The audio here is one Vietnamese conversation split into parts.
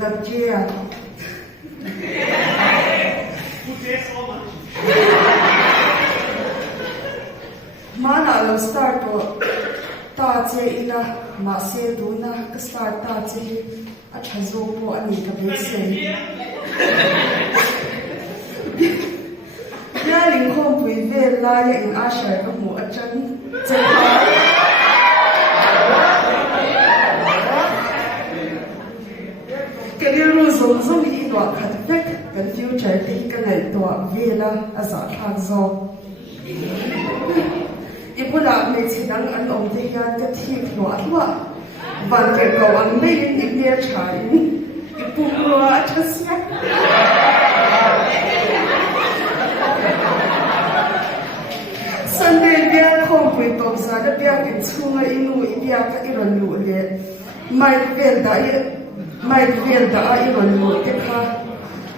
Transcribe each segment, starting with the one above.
tập chia mà nào lo start ko ta che ina mà se du na ka start ta che a chazo po ani ka be se ya ling khom pui ve la ya in a shar ka mu a chan che cái điều luôn giống giống như đoạn khẩn phách cái future thì cái ngày đoạn về là giả thang do ít bữa nào mình chỉ đang ăn ống thì ăn cái thịt loạn quá và cái cầu ăn đây ít bia trái ít bụng loạn cho xem Sunday bia không phải tôm sa đã bia cái chung là inu ít bia cái iron lụa lệ mai về đã iron lụa cái ha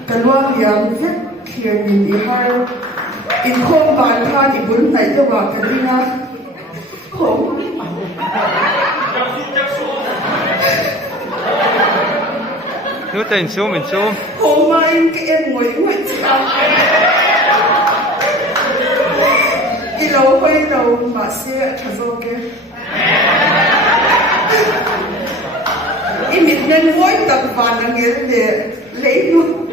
cái loang liang vết kia nhìn đi hai in không bàn tha thì bốn này cho vào cái đi na không Nếu tình xuống mình xuống không mà in cái em ngồi chào đi lâu quay đầu mà xe thật rồi cái in mình nên mỗi tập bàn là nghĩa để lấy luôn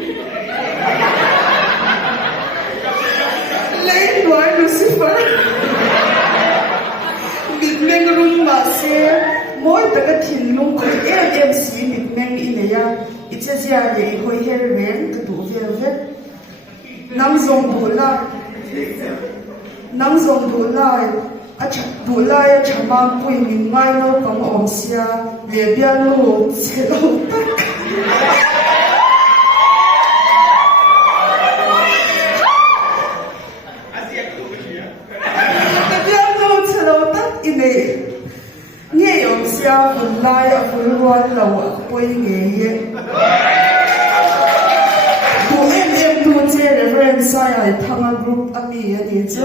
lấy nói Lucifer bịt mèn rung mà xe mỗi tất cả thìn lung có em xí bịt mèn in này ya ít sẽ ra để hồi hè rèn cái tủ về vết nắm dòng bù lại bù lại chả mang quỳ mình ngay đâu có một ông xia để bia lô sẽ đâu tất nghe ông xia vun lai ở vun loan lầu ở quê nghề ye bố em tu chơi reverend sai ở thằng group ami anh ấy chứ